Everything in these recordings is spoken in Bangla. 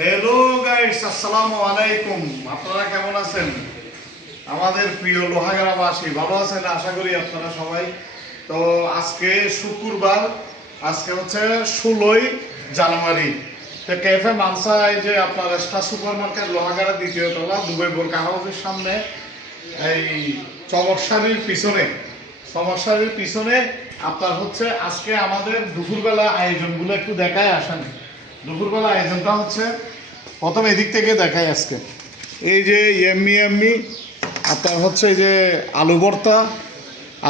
হ্যালো গাইস আসসালামু আলাইকুম। আপনারা কেমন আছেন? আমাদের প্রিয় লোহাগারাবাসী ভালো আছেন? আশা করি আপনারা সবাই। তো আজকে শুক্রবার, আজকে হচ্ছে ষোলোই জানুয়ারি। তো ক্যাফে মানসা এই যে আপনার স্টার সুপার মার্কেট লোহাগাড়া দ্বিতীয় তলা দুবাই বোরকা হাউসের সামনে, এই চমৎসারির পিছনে চমৎসারির পিছনে আপনার হচ্ছে আজকে আমাদের দুপুরবেলা আয়োজনগুলো একটু দেখায় আসেন। দুপুরবেলা আয়োজনটা হচ্ছে। প্রথম এদিক থেকে দেখাই আজকে। এই যে এমনি এমনি আপনার হচ্ছে এই যে আলু ভর্তা।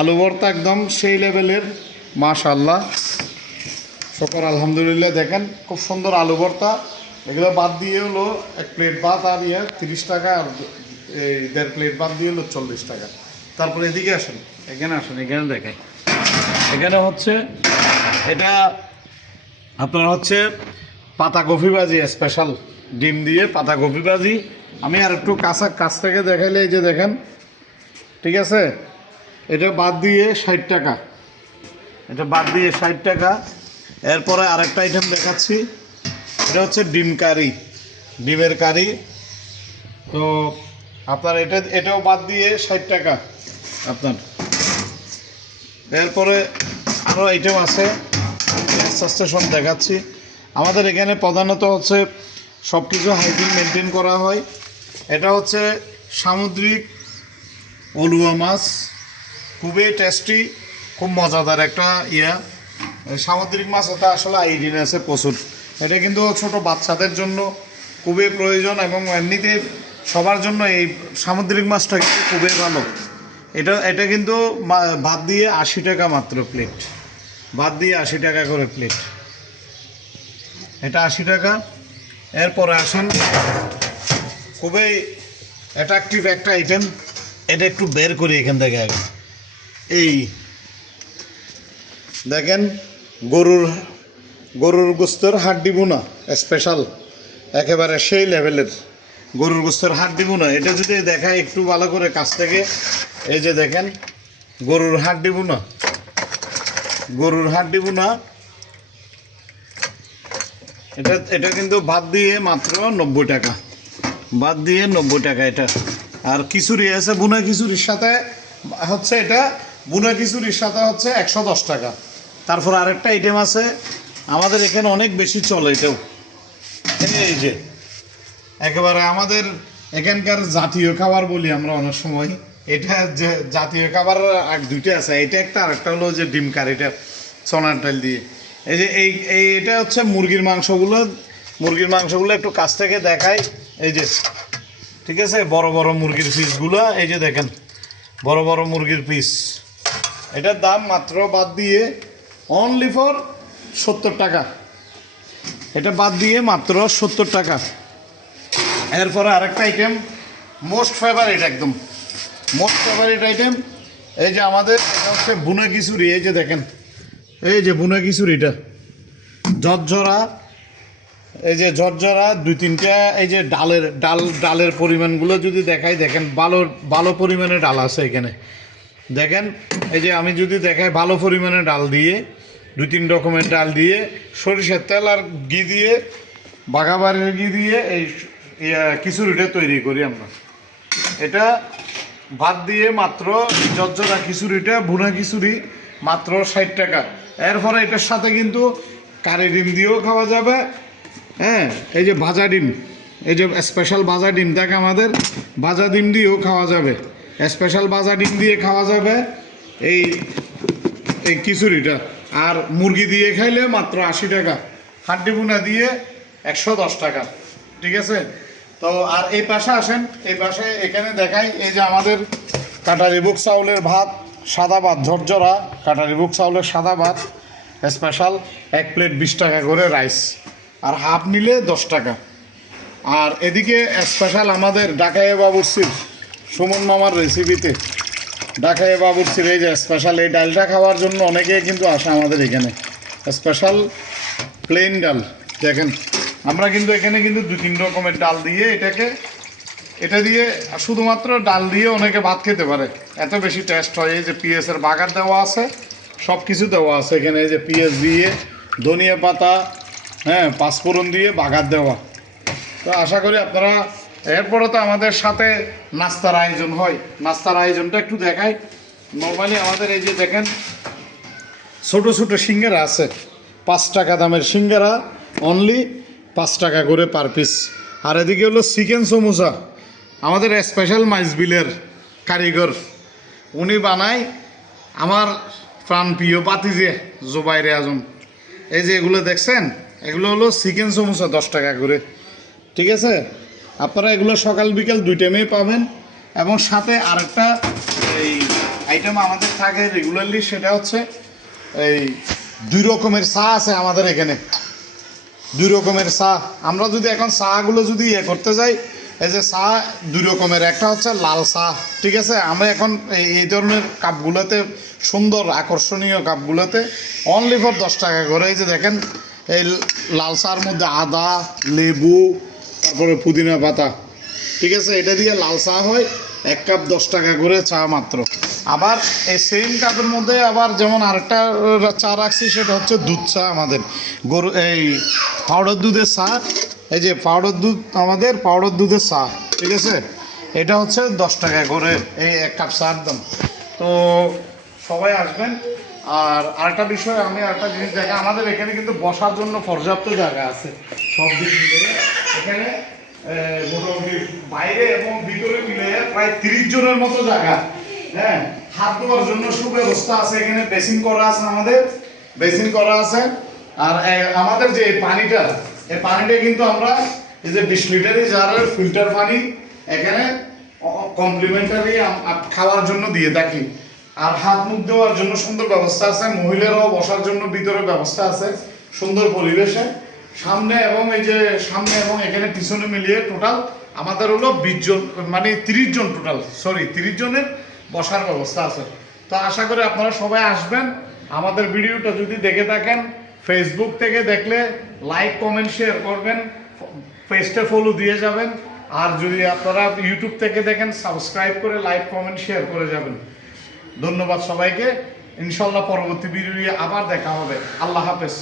আলু ভর্তা একদম সেই লেভেলের মাশাল্লাহ শকর, আলহামদুলিল্লাহ, দেখেন, খুব সুন্দর আলু ভর্তা। এগুলো বাদ দিয়ে হলো এক প্লেট ভাত আর ইয়ে তিরিশ টাকা আর এই দেড় প্লেট ভাত দিয়ে হলো চল্লিশ টাকা। তারপরে এদিকে আসেন। এখানে আসেন, এখানে দেখাই। এখানে হচ্ছে, এটা আপনার হচ্ছে পাতা কফি ভাজি স্পেশাল ডিম দিয়ে পাতা কফি ভাজি। আমি আর একটু কাঁচা কাছ থেকে দেখাইলে এই যে দেখেন, ঠিক আছে? এটা বাদ দিয়ে ষাট টাকা। এটা বাদ দিয়ে ষাট টাকা। এরপরে আরেকটা আইটেম দেখাচ্ছি। এটা হচ্ছে ডিম কারি, ডিমের কারি। তো আপনার এটা, এটাও বাদ দিয়ে ষাট টাকা আপনার। এরপরে আরও আইটেম আছে স্টেশন দেখাচ্ছি। আমাদের এখানে প্রধানত হচ্ছে সব কিছু হাইজিন মেনটেন করা হয়। এটা হচ্ছে সামুদ্রিক অলুয়া মাছ। খুবই টেস্টি খুব মজাদার একটা ইয়া। সামুদ্রিক মাছ এটা আসলে আইডিন আছে প্রচুর। এটা কিন্তু ছোট বাচ্চাদের জন্য খুবই প্রয়োজন এবং এমনিতে সবার জন্য এই সামুদ্রিক মাছটা কিন্তু খুবই ভালো। এটা এটা কিন্তু ভাত দিয়ে আশি টাকা মাত্র প্লেট ভাত দিয়ে আশি টাকা করে প্লেট এটা আশি টাকা। এরপরে আসেন, খুবই অ্যাট্রাকটিভ একটা আইটেম এটা একটু বের করি এখান থেকে আগে। এই দেখেন, গরুর গরুর গোস্তর হাড্ডি বোনা স্পেশাল একেবারে সেই লেভেলের গরুর গোস্তর হাড্ডি বোনা। এটা যদি দেখায় একটু ভালো করে কাছ থেকে। এই যে দেখেন, গরুর হাড্ডি বোনা। গরুর হাড্ডি বোনা এটা এটা কিন্তু বাদ দিয়ে মাত্র নব্বই টাকা। বাদ দিয়ে নব্বই টাকা এটা। আর খিচুড়ি আছে, বুনা খিচুড়ির সাথে হচ্ছে এটা, বুনা খিচুড়ির সাথে হচ্ছে একশো দশ টাকা। তারপর আরেকটা আইটেম আছে, আমাদের এখানে অনেক বেশি চলে এটাও। এই যে, একেবারে আমাদের এখানকার জাতীয় খাবার বলি আমরা অনেক সময়। এটা যে জাতীয় খাবার আর দুইটা আছে, এটা একটা আর একটা হলো যে ডিম কারিটা সোনার ডাল দিয়ে। এই যে এই এই এটা হচ্ছে মুরগির মাংসগুলো। মুরগির মাংসগুলো একটু কাছ থেকে দেখাই। এই যে, ঠিক আছে? বড় বড় মুরগির পিসগুলো। এই যে দেখেন, বড় বড় মুরগির পিস। এটার দাম মাত্র বাদ দিয়ে অনলি ফর সত্তর টাকা। এটা বাদ দিয়ে মাত্র সত্তর টাকা। এরপরে আরেকটা আইটেম মোস্ট ফেভারিট একদম। মোস্ট ফেভারিট আইটেম এই যে আমাদের, এটা হচ্ছে বুনা খিচুড়ি। এই যে দেখেন এই যে বুনা খিচুড়িটা ঝরঝরা, এই যে ঝরঝরা, দুই তিনটা, এই যে ডালের, ডাল, ডালের পরিমাণগুলো যদি দেখাই, দেখেন ভালো ভালো পরিমাণে ডাল আছে এখানে। দেখেন, এই যে আমি যদি দেখাই ভালো পরিমাণে ডাল দিয়ে, দুই তিন রকমের ডাল দিয়ে, সরিষার তেল আর ঘি দিয়ে বাঘাবাড়ির ঘি দিয়ে এই খিচুড়িটা তৈরি করি আমরা। এটা ভাত দিয়ে মাত্র জর্জরা খিচুড়িটা ভুনা খিচুড়ি মাত্র ষাট টাকা। এরপরে এটার সাথে কিন্তু কারি ডিম দিয়েও খাওয়া যাবে। হ্যাঁ এই যে ভাজা ডিম, এই যে স্পেশাল ভাজা ডিম থাকে আমাদের, ভাজা ডিম দিয়েও খাওয়া যাবে। স্পেশাল ভাজা ডিম দিয়ে খাওয়া যাবে এই এই খিচুড়িটা। আর মুরগি দিয়ে খাইলে মাত্র আশি টাকা হাড্ডি বুনা দিয়ে একশো দশ টাকা, ঠিক আছে? তো আর এই পাশে আসেন, এই পাশে এখানে দেখাই, এই যে আমাদের কাটারি বুক চাউলের ভাত সাদা ভাত ঝরঝরা, কাটারি বুক চাউলের সাদা ভাত স্পেশাল এক প্লেট বিশ টাকা করে রাইস আর হাফ নিলে দশ টাকা। আর এদিকে স্পেশাল আমাদের ডাকাইয়া বাবুরসির সুমন মামার রেসিপিতে ডাকাইয়া বাবুরসির এই যে স্পেশাল এই ডালটা খাওয়ার জন্য অনেকে কিন্তু আসে আমাদের এখানে। স্পেশাল প্লেন ডাল, দেখেন। আমরা কিন্তু এখানে কিন্তু দু তিন রকমের ডাল দিয়ে এটাকে এটা দিয়ে শুধুমাত্র ডাল দিয়ে অনেকে ভাত খেতে পারে। এত বেশি টেস্ট হয়, এই যে পিএসের বাগার দেওয়া আছে সব কিছু দেওয়া আছে। এখানে এই যে পিএস দিয়ে ধনিয়া পাতা হ্যাঁ পাঁচফোড়ন দিয়ে বাগার দেওয়া। তো আশা করি আপনারা এরপরে তো আমাদের সাথে নাস্তার আয়োজন হয়। নাস্তার আয়োজনটা একটু দেখাই। নর্মালি আমাদের এই যে দেখেন, ছোট ছোট সিঙ্গারা আছে। পাঁচ টাকা দামের সিঙ্গারা অনলি পাঁচ টাকা করে পার পিস আর এদিকে হলো চিকেন সমোসা। আমাদের স্পেশাল মাইজবিলের কারিগর, উনি বানায় আমার প্রাণ প্রিয় পাতি যে জোবাইরে আজম। এই যে এগুলো দেখছেন, এগুলো হলো চিকেন সমোসা দশ টাকা করে। ঠিক আছে? আপনারা এগুলো সকাল, বিকাল দুই টাইমেই পাবেন এবং সাথে আরেকটা এই আইটেম আমাদের থাকে রেগুলারলি সেটা হচ্ছে এই দুই রকমের চা আছে আমাদের এখানে। দুই রকমের চা। আমরা যদি এখন চাগুলো যদি ইয়ে করতে যাই এই যে চা, দুই রকমের। একটা হচ্ছে লাল চা, ঠিক আছে? আমরা এখন এই ধরনের কাপগুলোতে, সুন্দর, আকর্ষণীয় কাপগুলোতে অনলি ফর দশ টাকা করে। এই যে দেখেন, এই লাল চার মধ্যে আদা, লেবু, তারপরে পুদিনা পাতা, ঠিক আছে? এটা দিয়ে লাল চা হয়, এক কাপ দশ টাকা করে চা মাত্র। আবার এই সেম কাপের মধ্যে আবার যেমন আরেকটা চা রাখছি, সেটা হচ্ছে দুধ চা আমাদের। গরু, এই পাউডার দুধের চা এই যে পাউডার দুধ আমাদের পাউডার দুধের চা, ঠিক আছে? এটা হচ্ছে দশ টাকা করে এই এক কাপ চার দাম তো সবাই আসবেন। আর আরেকটা বিষয়, আমি আরেকটা জিনিস দেখা আমাদের এখানে কিন্তু বসার জন্য পর্যাপ্ত জায়গা আছে সব দিক মিলিয়ে। এখানে মোটামুটি বাইরে এবং ভিতরে মিলে প্রায় তিরিশ জনের মতো জায়গা। হ্যাঁ হাত ধোয়ার জন্য সুব্যবস্থা আছে। এখানে বেসিন করা আছে আমাদের, বেসিন করা আছে। আর আমাদের যে পানিটা এই পানিটা কিন্তু আমরা, এই যে বিশ লিটারের জারের ফিল্টার পানি, এখানে কমপ্লিমেন্টারি খাওয়ার জন্য দিয়ে থাকি। আর হাত মুখ দেওয়ার জন্য সুন্দর ব্যবস্থা আছে, মহিলারাও বসার জন্য ভিতরে ব্যবস্থা আছে, সুন্দর পরিবেশে। সামনে এবং এই যে সামনে এবং এখানে পিছনে মিলিয়ে টোটাল আমাদের হলো বিশ জন মানে তিরিশ জন টোটাল সরি তিরিশ জনের বসার ব্যবস্থা আছে। তো আশা করি আপনারা সবাই আসবেন। আমাদের ভিডিওটা যদি দেখে থাকেন ফেসবুক থেকে দেখলে লাইক কমেন্ট শেয়ার করবেন পেজটা ফলো দিয়ে যাবেন। আর যদি আপনারা ইউটিউব থেকে দেখেন সাবস্ক্রাইব করে লাইক কমেন্ট শেয়ার করে যাবেন। ধন্যবাদ সবাইকে। ইনশাল্লাহ পরবর্তী ভিডিও আবার দেখা হবে। আল্লাহ হাফেজ।